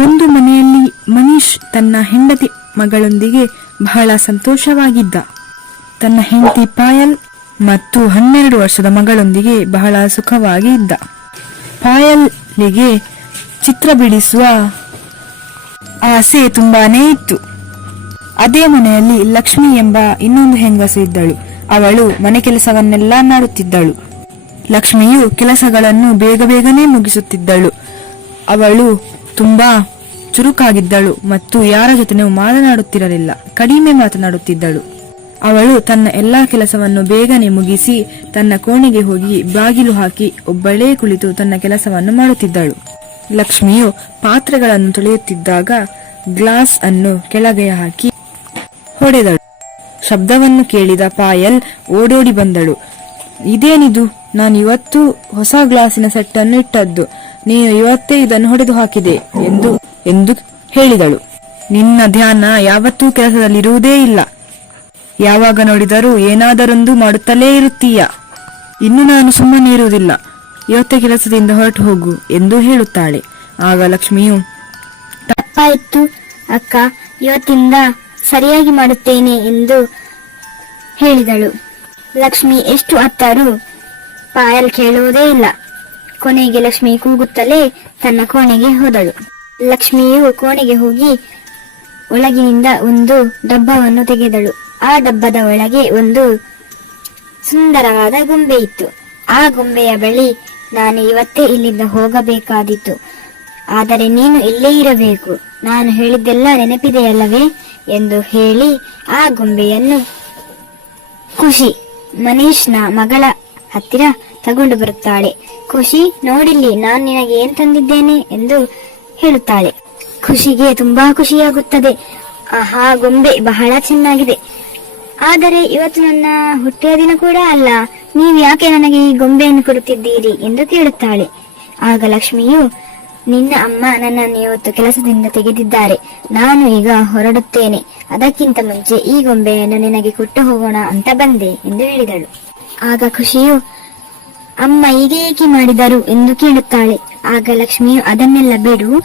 ಒಂದು ಮನೆಯಲ್ಲಿ ಮನೀಶ್ ತನ್ನ ಹೆಂಡತಿ ಮಗಳೊಂದಿಗೆ ಬಹಳ ಸಂತೋಷವಾಗಿದ್ದ. ತನ್ನ ಹೆಂಡತಿ ಪಾಯಲ್ ಮತ್ತು ಹನ್ನೆರಡು ವರ್ಷದ ಮಗಳೊಂದಿಗೆ ಬಹಳ ಸುಖವಾಗಿ ಇದ್ದ. ಪಾಯಲ್ಗೆ ಚಿತ್ರ ಬಿಡಿಸುವ ಆಸೆ ತುಂಬಾನೇ ಇತ್ತು. ಅದೇ ಮನೆಯಲ್ಲಿ ಲಕ್ಷ್ಮಿ ಎಂಬ ಇನ್ನೊಂದು ಹೆಂಗಸು ಇದ್ದಳು. ಅವಳು ಮನೆ ಕೆಲಸವನ್ನೆಲ್ಲ ಮಾಡುತ್ತಿದ್ದಳು. ಲಕ್ಷ್ಮಿಯು ಕೆಲಸಗಳನ್ನು ಬೇಗ ಬೇಗನೆ ಮುಗಿಸುತ್ತಿದ್ದಳು. ಅವಳು ತುಂಬಾ ಚುರುಕಾಗಿದ್ದಳು ಮತ್ತು ಯಾರ ಜೊತೆನೂ ಮಾತನಾಡುತ್ತಿರಲಿಲ್ಲ. ಕಡಿಮೆ ಮಾತನಾಡುತ್ತಿದ್ದಳು. ಅವಳು ತನ್ನ ಎಲ್ಲಾ ಕೆಲಸವನ್ನು ಬೇಗನೆ ಮುಗಿಸಿ ತನ್ನ ಕೋಣೆಗೆ ಹೋಗಿ ಬಾಗಿಲು ಹಾಕಿ ಒಬ್ಬಳೇ ಕುಳಿತು ತನ್ನ ಕೆಲಸವನ್ನು ಮಾಡುತ್ತಿದ್ದಳು. ಲಕ್ಷ್ಮಿಯು ಪಾತ್ರೆಗಳನ್ನು ತೊಳೆಯುತ್ತಿದ್ದಾಗ ಗ್ಲಾಸ್ ಅನ್ನು ಕೆಳಗೆ ಹಾಕಿ ಹೊಡೆದಳು. ಶಬ್ದವನ್ನು ಕೇಳಿದ ಪಾಯಲ್ ಓಡೋಡಿ ಬಂದಳು. ಇದೇನಿದು? ನಾನು ಇವತ್ತು ಹೊಸ ಗ್ಲಾಸಿನ ಸೆಟ್ ಅನ್ನು ಇಟ್ಟದ್ದು. ನೀನು ಇವತ್ತೇ ಇದನ್ನು ಹೊಡೆದು ಹಾಕಿದೆ ಎಂದು ಎಂದು ಹೇಳಿದಳು. ನಿನ್ನ ಧ್ಯಾನ ಯಾವತ್ತೂ ಕೆಲಸದಲ್ಲಿರುವುದೇ ಇಲ್ಲ. ಯಾವಾಗ ನೋಡಿದರೂ ಏನಾದರೊಂದು ಮಾಡುತ್ತಲೇ ಇರುತ್ತೀಯ. ಇನ್ನು ನಾನು ಸುಮ್ಮನೆ ಇರುವುದಿಲ್ಲ. ಇವತ್ತೇ ಕೆಲಸದಿಂದ ಹೊರಟು ಹೋಗು ಎಂದು ಹೇಳುತ್ತಾಳೆ. ಆಗ ಲಕ್ಷ್ಮಿಯು, ತಪ್ಪಾಯಿತು, ಅಕ್ಕ, ಇವತ್ತಿಂದ ಸರಿಯಾಗಿ ಮಾಡುತ್ತೇನೆ ಎಂದು ಹೇಳಿದಳು. ಲಕ್ಷ್ಮಿ ಎಷ್ಟು ಅತ್ತರೂ, ಪಾಯಲ್ ಕೇಳುವುದೇ ಇಲ್ಲ. ಕೊನೆಗೆ ಲಕ್ಷ್ಮಿ ಕೂಗುತ್ತಲೇ ತನ್ನ ಕೋಣೆಗೆ ಹೋದಳು. ಲಕ್ಷ್ಮಿಯು ಕೋಣೆಗೆ ಹೋಗಿ ಒಳಗಿನಿಂದ ಒಂದು ಡಬ್ಬವನ್ನು ತೆಗೆದಳು. ಆ ಡಬ್ಬದ ಒಳಗೆ ಒಂದು ಸುಂದರವಾದ ಗೊಂಬೆ ಇತ್ತು. ಆ ಗೊಂಬೆಯ ಬಳಿ ನಾನು ಇವತ್ತೇ ಇಲ್ಲಿಂದ ಹೋಗಬೇಕಾದಿತ್ತು. ಆದರೆ ನೀನು ಇಲ್ಲೇ ಇರಬೇಕು. ನಾನು ಹೇಳಿದ್ದೆಲ್ಲ ನೆನಪಿದೆಯಲ್ಲವೇ ಎಂದು ಹೇಳಿ ಆ ಗೊಂಬೆಯನ್ನು ಖುಷಿ ಮನೀಶ್ನ ಮಗಳ ಹತ್ತಿರ ತಗೊಂಡು ಬರುತ್ತಾಳೆ. ಖುಷಿ, ನೋಡಿಲ್ಲಿ, ನಾನು ನಿನಗೆ ಏನ್ ತಂದಿದ್ದೇನೆ ಎಂದು ಹೇಳುತ್ತಾಳೆ. ಖುಷಿಗೆ ತುಂಬಾ ಖುಷಿಯಾಗುತ್ತದೆ. ಆಹಾ, ಗೊಂಬೆ ಬಹಳ ಚೆನ್ನಾಗಿದೆ. ಆದರೆ ಇವತ್ತು ನನ್ನ ಹುಟ್ಟಿದ ದಿನ ಕೂಡ ಅಲ್ಲ. ನೀವು ಯಾಕೆ ನನಗೆ ಈ ಗೊಂಬೆಯನ್ನು ಕೊಡುತ್ತಿದ್ದೀರಿ ಎಂದು ಕೇಳುತ್ತಾಳೆ. ಆಗ ಲಕ್ಷ್ಮಿಯು, ನಿನ್ನ ಅಮ್ಮ ನನ್ನನ್ನು ಇವತ್ತು ಕೆಲಸದಿಂದ ತೆಗೆದಿದ್ದಾರೆ. ನಾನು ಈಗ ಹೊರಡುತ್ತೇನೆ. ಅದಕ್ಕಿಂತ ಮುಂಚೆ ಈ ಗೊಂಬೆಯನ್ನು ನಿನಗೆ ಕೊಟ್ಟು ಹೋಗೋಣ ಅಂತ ಬಂದೆ ಎಂದು ಹೇಳಿದಳು. ಆಗ ಖುಷಿಯು ಅಮ್ಮ ಹೀಗೆ ಏಕೆ ಮಾಡಿದರು ಎಂದು ಕೇಳುತ್ತಾಳೆ. ಆಗ ಲಕ್ಷ್ಮಿಯು ಅದನ್ನೆಲ್ಲ ಬಿಡು.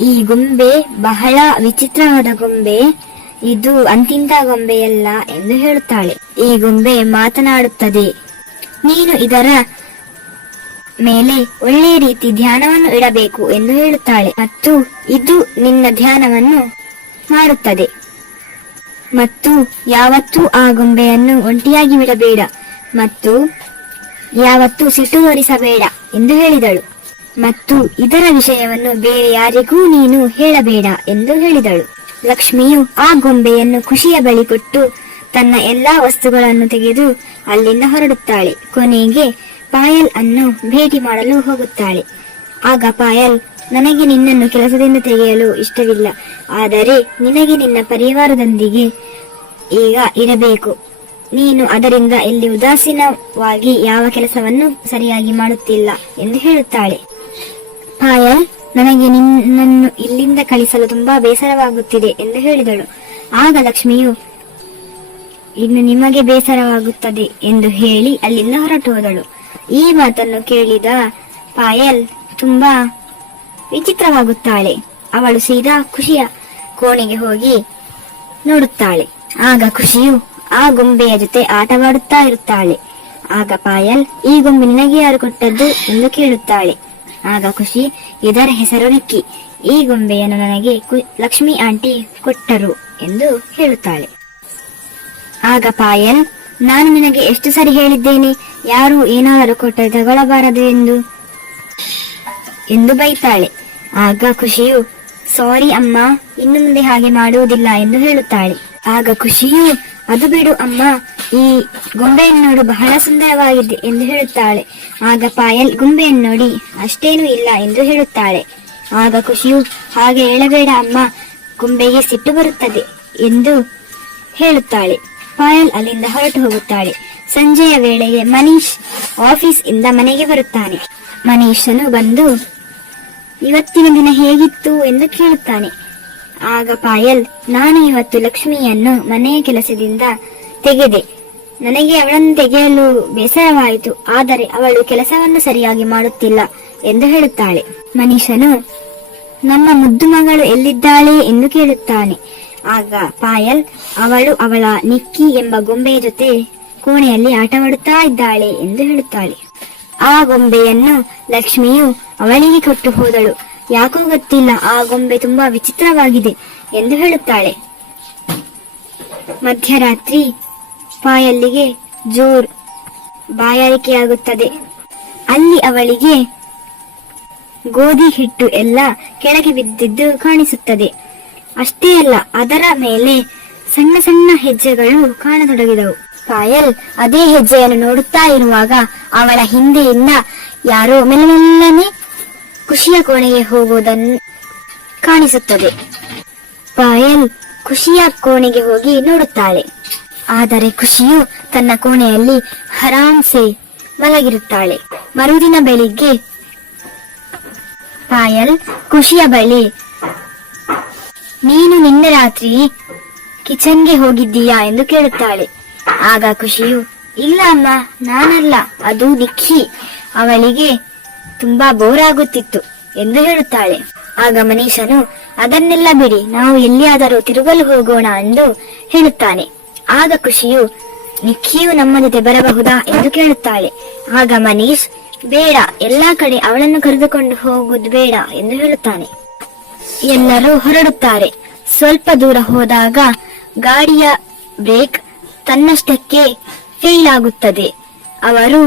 ಈ ಗೊಂಬೆ ಬಹಳ ವಿಚಿತ್ರವಾದ ಗೊಂಬೆ. ಇದು ಅಂತಿಂತ ಗೊಂಬೆಯಲ್ಲ ಎಂದು ಹೇಳುತ್ತಾಳೆ. ಈ ಗೊಂಬೆ ಮಾತನಾಡುತ್ತದೆ. ನೀನು ಇದರ ಮೇಲೆ ಒಳ್ಳೆಯ ರೀತಿ ಧ್ಯಾನವನ್ನು ಇಡಬೇಕು ಎಂದು ಹೇಳುತ್ತಾಳೆ. ಮತ್ತು ಇದು ನಿನ್ನ ಧ್ಯಾನವನ್ನು ಮಾಡುತ್ತದೆ. ಮತ್ತು ಯಾವತ್ತೂ ಆ ಗೊಂಬೆಯನ್ನು ಒಂಟಿಯಾಗಿ ಬಿಡಬೇಡ. ಮತ್ತು ಯಾವತ್ತೂ ಸಿಟ್ಟು ತೋರಿಸಬೇಡ ಎಂದು ಹೇಳಿದಳು. ಮತ್ತು ಇದರ ವಿಷಯವನ್ನು ಬೇರೆ ಯಾರಿಗೂ ನೀನು ಹೇಳಬೇಡ ಎಂದು ಹೇಳಿದಳು. ಲಕ್ಷ್ಮಿಯು ಆ ಗೊಂಬೆಯನ್ನು ಖುಷಿಯ ಬಳಿ ಕೊಟ್ಟು ತನ್ನ ಎಲ್ಲಾ ವಸ್ತುಗಳನ್ನು ತೆಗೆದು ಅಲ್ಲಿಂದ ಹೊರಡುತ್ತಾಳೆ. ಕೊನೆಗೆ ಪಾಯಲ್ ಅನ್ನು ಭೇಟಿ ಮಾಡಲು ಹೋಗುತ್ತಾಳೆ. ಆಗ ಪಾಯಲ್, ನನಗೆ ನಿನ್ನನ್ನು ಕೆಲಸದಿಂದ ತೆಗೆಯಲು ಇಷ್ಟವಿಲ್ಲ. ಆದರೆ ನಿನಗೆ ನಿನ್ನ ಪರಿವಾರದೊಂದಿಗೆ ಈಗ ಇರಬೇಕು. ನೀನು ಅದರಿಂದ ಇಲ್ಲಿ ಉದಾಸೀನವಾಗಿ ಯಾವ ಕೆಲಸವನ್ನು ಸರಿಯಾಗಿ ಮಾಡುತ್ತಿಲ್ಲ ಎಂದು ಹೇಳುತ್ತಾಳೆ. ಪಾಯಲ್, ನನಗೆ ನಿನ್ನನ್ನು ಇಲ್ಲಿಂದ ಕಳಿಸಲು ತುಂಬಾ ಬೇಸರವಾಗುತ್ತಿದೆ ಎಂದು ಹೇಳಿದಳು. ಆಗ ಲಕ್ಷ್ಮಿಯು, ಇನ್ನು ನಿಮಗೆ ಬೇಸರವಾಗುತ್ತದೆ ಎಂದು ಹೇಳಿ ಅಲ್ಲಿಂದ ಹೊರಟು ಹೋದಳು. ಈ ಮಾತನ್ನು ಕೇಳಿದ ಪಾಯಲ್ ತುಂಬಾ ವಿಚಿತ್ರವಾಗುತ್ತಾಳೆ. ಅವಳು ಸೀದಾ ಖುಷಿಯ ಕೋಣೆಗೆ ಹೋಗಿ ನೋಡುತ್ತಾಳೆ. ಆಗ ಖುಷಿಯು ಆ ಗೊಂಬೆಯ ಜೊತೆ ಆಟವಾಡುತ್ತಾ ಇರುತ್ತಾಳೆ. ಆಗ ಪಾಯಲ್, ಈ ಗೊಂಬೆ ನಿನಗೆ ಯಾರು ಕೊಟ್ಟದ್ದು? ಎಂದು ಕೇಳುತ್ತಾಳೆ. ಆಗ ಖುಷಿ, ಇದರ ಹೆಸರು ರಿಕ್ಕಿ. ಈ ಗೊಂಬೆಯನ್ನು ನನಗೆ ಲಕ್ಷ್ಮಿ ಆಂಟಿ ಕೊಟ್ಟರು ಎಂದು ಹೇಳುತ್ತಾಳೆ. ಆಗ ಪಾಯಲ್, ನಾನು ನಿನಗೆ ಎಷ್ಟು ಸರಿ ಹೇಳಿದ್ದೇನೆ. ಯಾರು ಏನಾದರೂ ಕೊಟ್ಟರೆ ತಗೊಳಬಾರದು ಎಂದು ಎಂದು ಬೈತಾಳೆ. ಆಗ ಖುಷಿಯು, ಸಾರಿ ಅಮ್ಮ, ಇನ್ನು ಮುಂದೆ ಹಾಗೆ ಮಾಡುವುದಿಲ್ಲ ಎಂದು ಹೇಳುತ್ತಾಳೆ. ಆಗ ಖುಷಿಯು ಅದು ಬಿಡು ಅಮ್ಮ, ಈ ಗೊಂಬೆಯನ್ನು ನೋಡು, ಬಹಳ ಸುಂದರವಾಗಿದೆ ಎಂದು ಹೇಳುತ್ತಾಳೆ. ಆಗ ಪಾಯಲ್, ಗೊಂಬೆಯನ್ನು ನೋಡಿ, ಅಷ್ಟೇನೂ ಇಲ್ಲ ಎಂದು ಹೇಳುತ್ತಾಳೆ. ಆಗ ಖುಷಿಯು, ಹಾಗೆ ಹೇಳಬೇಡ ಅಮ್ಮ, ಗೊಂಬೆಗೆ ಸಿಟ್ಟು ಬರುತ್ತದೆ ಎಂದು ಹೇಳುತ್ತಾಳೆ. ಪಾಯಲ್ ಅಲ್ಲಿಂದ ಹೊರಟು ಹೋಗುತ್ತಾಳೆ. ಸಂಜೆಯ ವೇಳೆಗೆ ಮನೀಶ್ ಆಫೀಸ್ ಇಂದ ಮನೆಗೆ ಬರುತ್ತಾನೆ. ಮನೀಶನು ಬಂದು, ಇವತ್ತಿನ ದಿನ ಹೇಗಿತ್ತು ಎಂದು ಕೇಳುತ್ತಾನೆ. ಆಗ ಪಾಯಲ್, ನಾನು ಇವತ್ತು ಲಕ್ಷ್ಮಿಯನ್ನು ಮನೆಯ ಕೆಲಸದಿಂದ ತೆಗೆದೆ. ನನಗೆ ಅವಳನ್ನು ತೆಗೆಯಲು ಬೇಸರವಾಯಿತು, ಆದರೆ ಅವಳು ಕೆಲಸವನ್ನು ಸರಿಯಾಗಿ ಮಾಡುತ್ತಿಲ್ಲ ಎಂದು ಹೇಳುತ್ತಾಳೆ. ಮನೀಷನು ನಮ್ಮ ಮುದ್ದು ಮಗಳು ಎಲ್ಲಿದ್ದಾಳೆ ಎಂದು ಕೇಳುತ್ತಾನೆ. ಆಗ ಪಾಯಲ್, ಅವಳು ಅವಳ ನಿಕ್ಕಿ ಎಂಬ ಗೊಂಬೆಯ ಜೊತೆ ಕೋಣೆಯಲ್ಲಿ ಆಟವಾಡುತ್ತಾ ಇದ್ದಾಳೆ ಎಂದು ಹೇಳುತ್ತಾಳೆ. ಆ ಗೊಂಬೆಯನ್ನು ಲಕ್ಷ್ಮಿಯು ಅವಳಿಗೆ ಕೊಟ್ಟು ಹೋದಳು. ಯಾಕೋ ಗೊತ್ತಿಲ್ಲ, ಆ ಗೊಂಬೆ ತುಂಬಾ ವಿಚಿತ್ರವಾಗಿದೆ ಎಂದು ಹೇಳುತ್ತಾಳೆ. ಮಧ್ಯರಾತ್ರಿ ಪಾಯಲ್ಲಿಗೆ ಜೋರ್ ಬಾಯಾರಿಕೆಯಾಗುತ್ತದೆ. ಅಲ್ಲಿ ಅವಳಿಗೆ ಗೋಧಿ ಹಿಟ್ಟು ಎಲ್ಲ ಕೆಳಗೆ ಬಿದ್ದಿದ್ದು ಕಾಣಿಸುತ್ತದೆ. ಅಷ್ಟೇ ಅಲ್ಲ, ಅದರ ಮೇಲೆ ಸಣ್ಣ ಸಣ್ಣ ಹೆಜ್ಜೆಗಳು ಕಾಣತೊಡಗಿದವು. ಪಾಯಲ್ ಅದೇ ಹೆಜ್ಜೆಯನ್ನು ನೋಡುತ್ತಾ ಇರುವಾಗ ಅವಳ ಹಿಂದೆಯಿಂದ ಯಾರೋ ಮೆಲ್ಲನೆ ಖುಷಿಯ ಕೋಣೆಗೆ ಹೋಗುವುದನ್ನು ಕಾಣಿಸುತ್ತದೆ. ಪಾಯಲ್ ಖುಷಿಯ ಕೋಣೆಗೆ ಹೋಗಿ ನೋಡುತ್ತಾಳೆ. ಆದರೆ ಖುಷಿಯು ತನ್ನ ಕೋಣೆಯಲ್ಲಿ ಹರಾಮ್ಸೆ ಮಲಗಿರುತ್ತಾಳೆ. ಮರುದಿನ ಬೆಳಿಗ್ಗೆ ಪಾಯಲ್ ಖುಷಿಯ ಬಳಿ, ನೀನು ನಿನ್ನೆ ರಾತ್ರಿ ಕಿಚನ್ಗೆ ಹೋಗಿದ್ದೀಯಾ? ಎಂದು ಕೇಳುತ್ತಾಳೆ. ಆಗ ಖುಷಿಯು, ಇಲ್ಲ ಅಮ್ಮ, ನಾನಲ್ಲ, ಅದು ನಿಖಿ. ಅವಳಿಗೆ ತುಂಬಾ ಬೋರ್ ಆಗುತ್ತಿತ್ತು ಎಂದು ಹೇಳುತ್ತಾಳೆ. ಆಗ ಮನೀಷನು ಅದನ್ನೆಲ್ಲ ಬಿಡಿ, ನಾವು ಎಲ್ಲಿಯಾದರೂ ತಿರುಗಲು ಹೋಗೋಣ ಎಂದು ಹೇಳುತ್ತಾನೆ. ಆಗ ಖುಷಿಯು, ನಿಖಿಯು ನಮ್ಮ ಜೊತೆ ಬರಬಹುದಾ ಎಂದು ಕೇಳುತ್ತಾಳೆ. ಆಗ ಮನೀಶ್ ಬೇಡ, ಎಲ್ಲಾ ಕಡೆ ಅವಳನ್ನು ಕರೆದುಕೊಂಡು ಹೋಗುವುದು ಬೇಡ ಎಂದು ಹೇಳುತ್ತಾನೆ. ಎಲ್ಲರೂ ಹೊರಡುತ್ತಾರೆ. ಸ್ವಲ್ಪ ದೂರ ಹೋದಾಗ ಗಾಡಿಯ ಬ್ರೇಕ್ ತನ್ನಷ್ಟಕ್ಕೆ ಫೇಲ್ ಆಗುತ್ತದೆ ಅವರು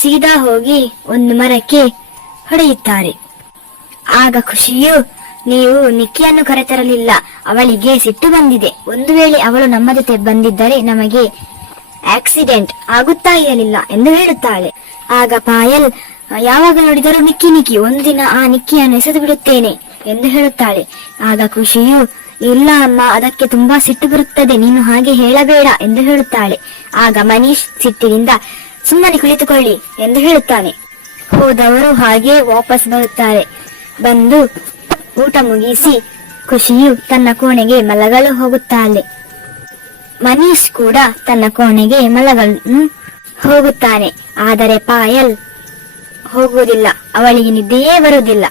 ಸೀದಾ ಹೋಗಿ ಒಂದು ಮರಕ್ಕೆ ಹೊಡೆಯುತ್ತಾರೆ. ಆಗ ಖುಷಿಯು, ನೀವು ನಿಕ್ಕಿಯನ್ನು ಕರೆತರಲಿಲ್ಲ, ಅವಳಿಗೆ ಸಿಟ್ಟು ಬಂದಿದೆ. ಒಂದು ವೇಳೆ ಅವಳು ನಮ್ಮ ಜೊತೆ ಬಂದಿದ್ದರೆ ನಮಗೆ ಆಕ್ಸಿಡೆಂಟ್ ಆಗುತ್ತಾ ಇರಲಿಲ್ಲ ಎಂದು ಹೇಳುತ್ತಾಳೆ. ಆಗ ಪಾಯಲ್, ಯಾವಾಗ ನೋಡಿದರೂ ನಿಕ್ಕಿ ನಿಕ್ಕಿ, ಒಂದು ದಿನ ಆ ನಿಕ್ಕಿಯನ್ನು ಎಸೆದು ಬಿಡುತ್ತೇನೆ ಎಂದು ಹೇಳುತ್ತಾಳೆ. ಆಗ ಖುಷಿಯು, ಇಲ್ಲ ಅಮ್ಮ, ಅದಕ್ಕೆ ತುಂಬಾ ಸಿಟ್ಟು ಬರುತ್ತದೆ, ನೀನು ಹಾಗೆ ಹೇಳಬೇಡ ಎಂದು ಹೇಳುತ್ತಾಳೆ. ಆಗ ಮನೀಶ್ ಸಿಟ್ಟಿನಿಂದ ಸುಮ್ಮನೆ ಕುಳಿತುಕೊಳ್ಳಿ ಎಂದು ಹೇಳುತ್ತಾನೆ. ಹೋದವರು ಹಾಗೆ ವಾಪಸ್ ಬರುತ್ತಾರೆ. ಬಂದು ಊಟ ಮುಗಿಸಿ ಖುಷಿಯು ತನ್ನ ಕೋಣೆಗೆ ಮಲಗಲು ಹೋಗುತ್ತಾಳೆ. ಮನೀಶ್ ಕೂಡ ತನ್ನ ಕೋಣೆಗೆ ಮಲಗಲು ಹೋಗುತ್ತಾನೆ. ಆದರೆ ಪಾಯಲ್ ಹೋಗುವುದಿಲ್ಲ, ಅವಳಿಗೆ ನಿದ್ದೆಯೇ ಬರುವುದಿಲ್ಲ.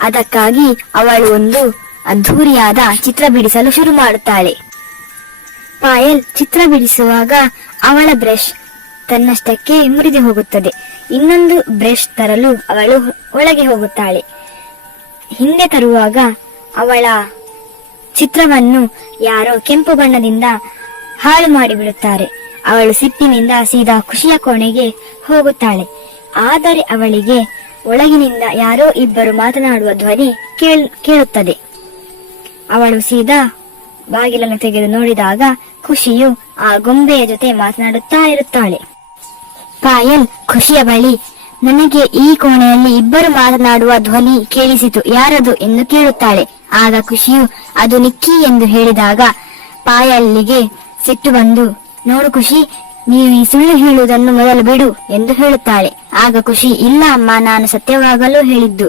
ಅದಕ್ಕಾಗಿ ಅವಳು ಒಂದು ಅದ್ಧೂರಿಯಾದ ಚಿತ್ರ ಬಿಡಿಸಲು ಶುರು ಮಾಡುತ್ತಾಳೆ. ಪಾಯಲ್ ಚಿತ್ರ ಬಿಡಿಸುವಾಗ ಅವಳ ಬ್ರಷ್ ತನ್ನಷ್ಟಕ್ಕೆ ಮುರಿದು ಹೋಗುತ್ತದೆ. ಇನ್ನೊಂದು ಬ್ರಷ್ ತರಲು ಅವಳು ಒಳಗೆ ಹೋಗುತ್ತಾಳೆ. ಹಿಂದೆ ತರುವಾಗ ಅವಳ ಚಿತ್ರವನ್ನು ಯಾರೋ ಕೆಂಪು ಬಣ್ಣದಿಂದ ಹಾಳು ಮಾಡಿಬಿಡುತ್ತಾರೆ. ಅವಳು ಸಿಟ್ಟಿನಿಂದ ಸೀದಾ ಖುಷಿಯ ಕೋಣೆಗೆ ಹೋಗುತ್ತಾಳೆ. ಆದರೆ ಅವಳಿಗೆ ಒಳಗಿನಿಂದ ಯಾರೋ ಇಬ್ಬರು ಮಾತನಾಡುವ ಧ್ವನಿ ಕೇಳ್, ಕೇಳುತ್ತದೆ. ಅವಳು ಸೀದಾ ಬಾಗಿಲನ್ನು ತೆಗೆದು ನೋಡಿದಾಗ ಖುಷಿಯು ಆ ಗೊಂಬೆಯ ಜೊತೆ ಮಾತನಾಡುತ್ತಾ ಇರುತ್ತಾಳೆ. ಪಾಯಲ್ ಖುಷಿಯ ಬಳಿ ನನಗೆ ಈ ಕೋಣೆಯಲ್ಲಿ ಇಬ್ಬರು ಮಾತನಾಡುವ ಧ್ವನಿ ಕೇಳಿಸಿತು. ಯಾರದು ಎಂದು ಕೇಳುತ್ತಾಳೆ. ಆಗ ಖುಷಿಯು, ಅದು ನಿಕ್ಕಿ ಎಂದು ಹೇಳಿದಾಗ ಪಾಯಲ್ಲಿಗೆ ಸಿಟ್ಟು ಬಂದು, ನೋಡು ಖುಷಿ, ನೀವು ಈ ಸುಳ್ಳು ಹೇಳುವುದನ್ನು ಮೊದಲು ಬಿಡು ಎಂದು ಹೇಳುತ್ತಾಳೆ. ಆಗ ಖುಷಿ, ಇಲ್ಲ ಅಮ್ಮ, ನಾನು ಸತ್ಯವಾಗಲು ಹೇಳಿದ್ದು,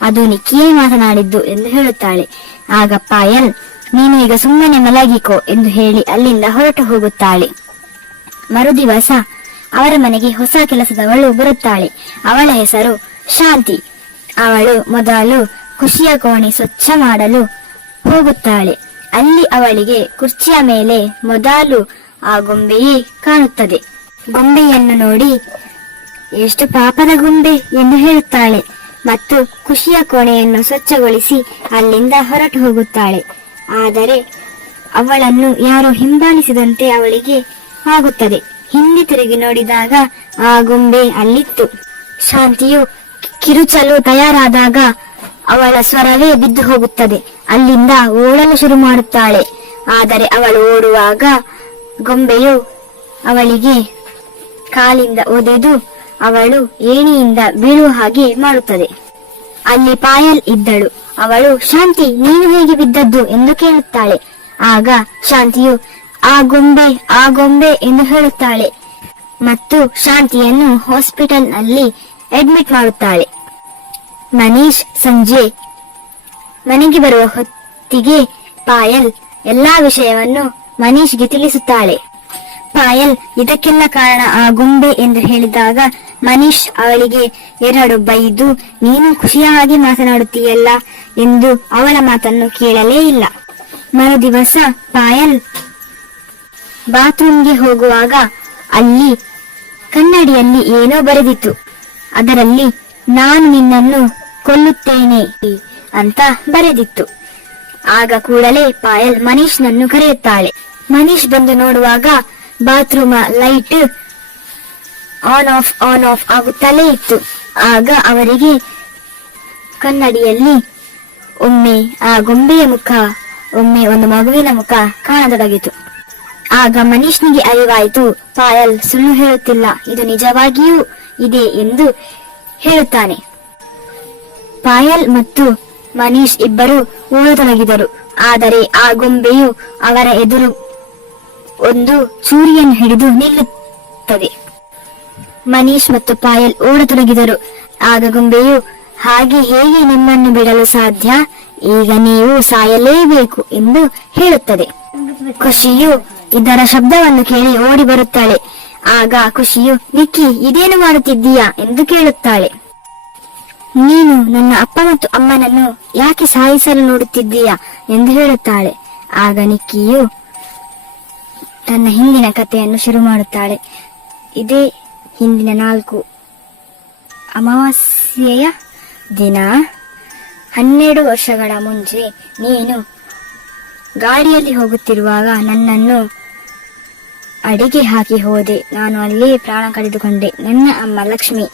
ಅದು ನಿಕ್ಕಿಯೇ ಮಾತನಾಡಿದ್ದು ಎಂದು ಹೇಳುತ್ತಾಳೆ. ಆಗ ಪಾಯಲ್, ನೀನು ಈಗ ಸುಮ್ಮನೆ ಮಲಗಿಕೋ ಎಂದು ಹೇಳಿ ಅಲ್ಲಿಂದ ಹೊರಟು ಹೋಗುತ್ತಾಳೆ. ಮರುದಿವಸ ಅವರ ಮನೆಗೆ ಹೊಸ ಕೆಲಸದವಳು ಬರುತ್ತಾಳೆ. ಅವಳ ಹೆಸರು ಶಾಂತಿ. ಅವಳು ಮೊದಲು ಖುಷಿಯ ಕೋಣೆ ಸ್ವಚ್ಛ ಮಾಡಲು ಹೋಗುತ್ತಾಳೆ. ಅಲ್ಲಿ ಅವಳಿಗೆ ಕುರ್ಚಿಯ ಮೇಲೆ ಮೊದಲು ಆ ಗೊಂಬೆಯೇ ಕಾಣುತ್ತದೆ. ಗೊಂಬೆಯನ್ನು ನೋಡಿ, ಎಷ್ಟು ಪಾಪದ ಗೊಂಬೆ ಎಂದು ಹೇಳುತ್ತಾಳೆ ಮತ್ತು ಖುಷಿಯ ಕೋಣೆಯನ್ನು ಸ್ವಚ್ಛಗೊಳಿಸಿ ಅಲ್ಲಿಂದ ಹೊರಟು ಹೋಗುತ್ತಾಳೆ. ಆದರೆ ಅವಳನ್ನು ಯಾರು ಹಿಂಬಾಲಿಸಿದಂತೆ ಅವಳಿಗೆ ಆಗುತ್ತದೆ. ಹಿಂದೆ ತಿರುಗಿ ನೋಡಿದಾಗ ಆ ಗೊಂಬೆ ಅಲ್ಲಿತ್ತು. ಶಾಂತಿಯು ಕಿರುಚಲು ತಯಾರಾದಾಗ ಅವಳ ಸ್ವರವೇ ಬಿದ್ದು ಹೋಗುತ್ತದೆ. ಅಲ್ಲಿಂದ ಓಡಲು ಶುರು ಮಾಡುತ್ತಾಳೆ. ಆದರೆ ಅವಳು ಓಡುವಾಗ ಗೊಂಬೆಯು ಅವಳಿಗೆ ಕಾಲಿಂದ ಒದೆದು ಅವಳು ಏಣಿಯಿಂದ ಬೀಳುವ ಹಾಗೆ ಮಾಡುತ್ತದೆ. ಅಲ್ಲಿ ಪಾಯಲ್ ಇದ್ದಳು. ಅವಳು, ಶಾಂತಿ, ನೀನು ಹೇಗೆ ಬಿದ್ದದ್ದು? ಎಂದು ಕೇಳುತ್ತಾಳೆ. ಆಗ ಶಾಂತಿಯು ಆ ಗೊಂಬೆ ಆ ಗೊಂಬೆ ಎಂದು ಹೇಳುತ್ತಾಳೆ ಮತ್ತು ಶಾಂತಿಯನ್ನು ಹಾಸ್ಪಿಟಲ್ನಲ್ಲಿ ಅಡ್ಮಿಟ್ ಮಾಡುತ್ತಾಳೆ. ಮನೀಶ್ ಸಂಜೆ ಮನೆಗೆ ಬರುವ ಹೊತ್ತಿಗೆ ಪಾಯಲ್ ಎಲ್ಲಾ ವಿಷಯವನ್ನು ಮನೀಶ್ಗೆ ತಿಳಿಸುತ್ತಾಳೆ. ಪಾಯಲ್, ಇದಕ್ಕೆಲ್ಲ ಕಾರಣ ಆ ಗೊಂಬೆ ಎಂದು ಹೇಳಿದಾಗ ಮನೀಶ್ ಅವಳಿಗೆ ಎರಡು ಬೈದು, ನೀನು ಖುಷಿಯಾಗಿ ಮಾತನಾಡುತ್ತೀಯಲ್ಲ? ಎಂದು ಅವಳ ಮಾತನ್ನು ಕೇಳಲೇ ಇಲ್ಲ. ಮರುದಿವಸ ಪಾಯಲ್ ಬಾತ್ರೂಮ್ಗೆ ಹೋಗುವಾಗ ಅಲ್ಲಿ, ಕನ್ನಡಿಯಲ್ಲಿ ಏನೋ ಬರೆದಿತ್ತು. ಅದರಲ್ಲಿ ನಾನು ನಿನ್ನನ್ನು ಕೊಲ್ಲುತ್ತೇನೆ ಅಂತ ಬರೆದಿತ್ತು. ಆಗ ಕೂಡಲೇ ಪಾಯಲ್ ಮನೀಶ್ನನ್ನು ಕರೆಯುತ್ತಾಳೆ. ಮನೀಶ್ ಬಂದು ನೋಡುವಾಗ bathroom light on off on off ಆಗುತ್ತಲೇ ಇತ್ತು. ಆಗ ಅವರಿಗೆ ಕನ್ನಡಿಯಲ್ಲಿ ಒಮ್ಮೆ ಆ ಗೊಂಬೆಯ ಮುಖ, ಒಮ್ಮೆ ಒಂದು ಮಗುವಿನ ಮುಖ ಕಾಣತೊಡಗಿತು. ಆಗ ಮನೀಶ್ನಿಗೆ ಅರಿವಾಯಿತು. ಪಾಯಲ್ ಸುಳ್ಳು ಹೇಳುತ್ತಿಲ್ಲ. ಇದು ನಿಜವಾಗಿಯೂ ಇದೆ ಎಂದು ಹೇಳುತ್ತಾನೆ. ಪಾಯಲ್ ಮತ್ತು ಮನೀಶ್ ಇಬ್ಬರು ಓಡತೊಡಗಿದರು ಆದರೆ ಆ ಗೊಂಬೆಯು ಅವರ ಎದುರು ಒಂದು ಚೂರಿಯನ್ನು ಹಿಡಿದು ನಿಲ್ಲುತ್ತದೆ. ಮನೀಶ್ ಮತ್ತು ಪಾಯಲ್ ಓಡತೊಡಗಿದರು ಆಗ ಗೊಂಬೆಯು, ಹಾಗೆ ಹೇಗೆ ನಿಮ್ಮನ್ನು ಬಿಡಲು ಸಾಧ್ಯ? ಈಗ ನೀವು ಸಾಯಲೇಬೇಕು ಎಂದು ಹೇಳುತ್ತದೆ. ಖುಷಿಯು ಇದರ ಶಬ್ದವನ್ನು ಕೇಳಿ ಓಡಿ ಬರುತ್ತಾಳೆ. ಆಗ ಖುಷಿಯು ನಿಕ್ಕಿ ಇದೇನು ಮಾಡುತ್ತಿದ್ದೀಯಾ? ಎಂದು ಕೇಳುತ್ತಾಳೆ. ನೀನು ನನ್ನ ಅಪ್ಪ ಮತ್ತು ಅಮ್ಮನನ್ನು ಯಾಕೆ ಸಾಯಿಸಲು ನೋಡುತ್ತಿದ್ದೀಯಾ? ಎಂದು ಹೇಳುತ್ತಾಳೆ. ಆಗ ನಿಕ್ಕಿಯು ತನ್ನ ಹಿಂದಿನ ಕಥೆಯನ್ನು ಶುರು ಮಾಡುತ್ತಾಳೆ. ಇದೇ ಹಿಂದಿನ ನಾಲ್ಕು ಅಮಾವಾಸ್ಯೆಯ ದಿನ. ಹನ್ನೆರಡು ವರ್ಷಗಳ ಮುಂಚೆ ನೀನು ಗಾಡಿಯಲ್ಲಿ ಹೋಗುತ್ತಿರುವಾಗ ನನ್ನನ್ನು ಅಡಿಗೆ ಹಾಕಿ ಹೋದೆ. ನಾನು ಅಲ್ಲಿಯೇ ಪ್ರಾಣ ಕಳೆದುಕೊಂಡೆ. ನನ್ನ ಅಮ್ಮ ಲಕ್ಷ್ಮಿ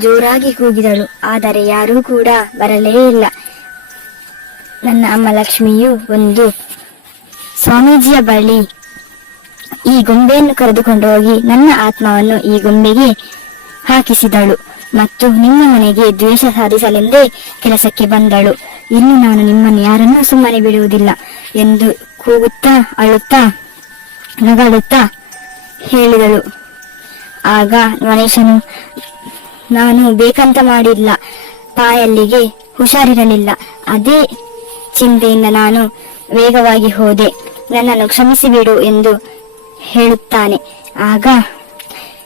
ಜೋರಾಗಿ ಕೂಗಿದಳು. ಆದರೆ ಯಾರೂ ಕೂಡ ಬರಲೇ ಇಲ್ಲ. ನನ್ನ ಅಮ್ಮ ಲಕ್ಷ್ಮಿಯು ಒಂದು ಸ್ವಾಮೀಜಿಯ ಬಳಿ ಈ ಗೊಂಬೆಯನ್ನು ಕರೆದುಕೊಂಡು ಹೋಗಿ ನನ್ನ ಆತ್ಮವನ್ನು ಈ ಗೊಂಬೆಗೆ ಹಾಕಿಸಿದಳು ಮತ್ತು ನಿಮ್ಮ ಮನೆಗೆ ದ್ವೇಷ ಸಾಧಿಸಲೆಂದೇ ಕೆಲಸಕ್ಕೆ ಬಂದಳು. ಇನ್ನು ನಾನು ನಿಮ್ಮನ್ನು ಯಾರನ್ನೂ ಸುಮ್ಮನೆ ಬಿಡುವುದಿಲ್ಲ ಎಂದು ಕೂಗುತ್ತಾ ಅಳುತ್ತಾ ನಗಾಡುತ್ತಾ ಹೇಳಿದಳು. ಆಗ ಗಣೇಶನು ನಾನು ಬೇಕಂತ ಮಾಡಿಲ್ಲ. ಪಾಯಲ್ಲಿಗೆ ಹುಷಾರಿರಲಿಲ್ಲ. ಅದೇ ಚಿಂತೆಯಿಂದ ನಾನು ವೇಗವಾಗಿ ಹೋದೆ. ನನ್ನನ್ನು ಕ್ಷಮಿಸಿಬಿಡು ಎಂದು ಹೇಳುತ್ತಾನೆ. ಆಗ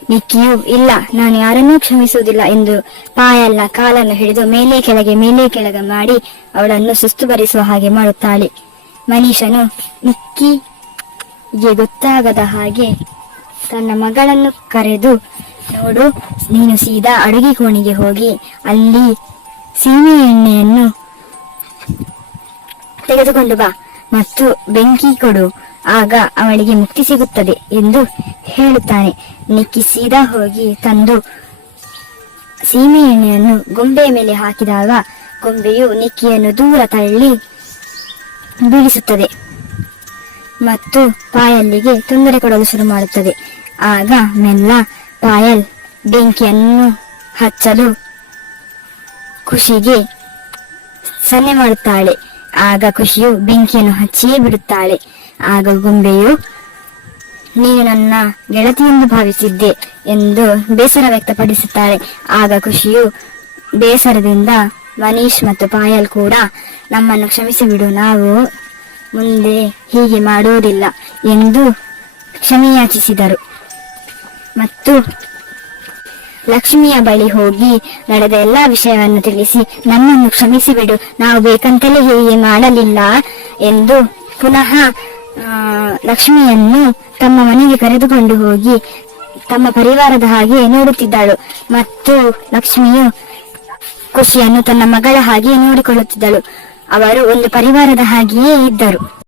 ನಿಕ್ಕಿಯು ಇಲ್ಲ, ನಾನು ಯಾರನ್ನೂ ಕ್ಷಮಿಸುವುದಿಲ್ಲ ಎಂದು ಪಾಯಲ್ಲ ಕಾಲನ್ನು ಹಿಡಿದು ಮೇಲೆ ಕೆಳಗೆ ಮೇಲೆ ಕೆಳಗೆ ಮಾಡಿ ಅವಳನ್ನು ಸುಸ್ತು ಬರಿಸುವ ಹಾಗೆ ಮಾಡುತ್ತಾಳೆ. ಮನೀಷನು ನಿಕ್ಕಿಗೆ ಗೊತ್ತಾಗದ ಹಾಗೆ ತನ್ನ ಮಗಳನ್ನು ಕರೆದು, ನೋಡು, ನೀನು ಸೀದಾ ಅಡುಗೆ ಕೋಣೆಗೆ ಹೋಗಿ ಅಲ್ಲಿ ಸೀಮೆ ಎಣ್ಣೆಯನ್ನು ತೆಗೆದುಕೊಂಡು ಬಾ ಮತ್ತು ಬೆಂಕಿ ಕೊಡು, ಆಗ ಅವಳಿಗೆ ಮುಕ್ತಿ ಸಿಗುತ್ತದೆ ಎಂದು ಹೇಳುತ್ತಾನೆ. ನಿಕ್ಕಿ ಸೀದಾ ಹೋಗಿ ತಂದು ಸೀಮೆ ಎಣ್ಣೆಯನ್ನು ಗೊಂಬೆಯ ಮೇಲೆ ಹಾಕಿದಾಗ ಗೊಂಬೆಯು ನಿಕ್ಕಿಯನ್ನು ದೂರ ತಳ್ಳಿ ಬೀಳಿಸುತ್ತದೆ. ಮತ್ತು ಪಾಯಲ್ಲಿಗೆ ತೊಂದರೆ ಕೊಡಲು ಶುರು ಮಾಡುತ್ತದೆ. ಆಗ ಮೆಲ್ಲ ಪಾಯಲ್ ಬೆಂಕಿಯನ್ನು ಹಚ್ಚಲು ಖುಷಿಗೆ ಸನ್ನೆ ಮಾಡುತ್ತಾಳೆ. ಆಗ ಖುಷಿಯು ಬೆಂಕಿಯನ್ನು ಹಚ್ಚಿಯೇ ಬಿಡುತ್ತಾಳೆ. ಆಗ ಗೊಂಬೆಯು, ನೀನು ನನ್ನ ಗೆಳತಿಯೆಂದು ಭಾವಿಸಿದ್ದೆ ಎಂದು ಬೇಸರ ವ್ಯಕ್ತಪಡಿಸುತ್ತಾಳೆ. ಆಗ ಖುಷಿಯು ಬೇಸರದಿಂದ, ಮನೀಶ್ ಮತ್ತು ಪಾಯಲ್ ಕೂಡ ನಮ್ಮನ್ನು ಕ್ಷಮಿಸಿಬಿಡು, ನಾವು ಮುಂದೆ ಹೀಗೆ ಮಾಡುವುದಿಲ್ಲ ಎಂದು ಕ್ಷಮೆಯಾಚಿಸಿದರು ಮತ್ತು ಲಕ್ಷ್ಮಿಯ ಬಳಿ ಹೋಗಿ ನಡೆದ ಎಲ್ಲ ವಿಷಯವನ್ನು ತಿಳಿಸಿ, ನಮ್ಮನ್ನು ಕ್ಷಮಿಸಿಬಿಡು, ನಾವು ಬೇಕಂತಲೇ ಹೀಗೆ ಮಾಡಲಿಲ್ಲ ಎಂದು ಪುನಃ ಲಕ್ಷ್ಮಿಯನ್ನು ತಮ್ಮ ಮನೆಗೆ ಕರೆದುಕೊಂಡು ಹೋಗಿ ತಮ್ಮ ಪರಿವಾರದ ಹಾಗೆ ನೋಡುತ್ತಿದ್ದಳು. ಮತ್ತು ಲಕ್ಷ್ಮಿಯು ಖುಷಿಯನ್ನು ತನ್ನ ಮಗಳ ಹಾಗೆ ನೋಡಿಕೊಳ್ಳುತ್ತಿದ್ದಳು. ಅವರು ಒಂದು ಪರಿವಾರದ ಹಾಗೆಯೇ ಇದ್ದರು.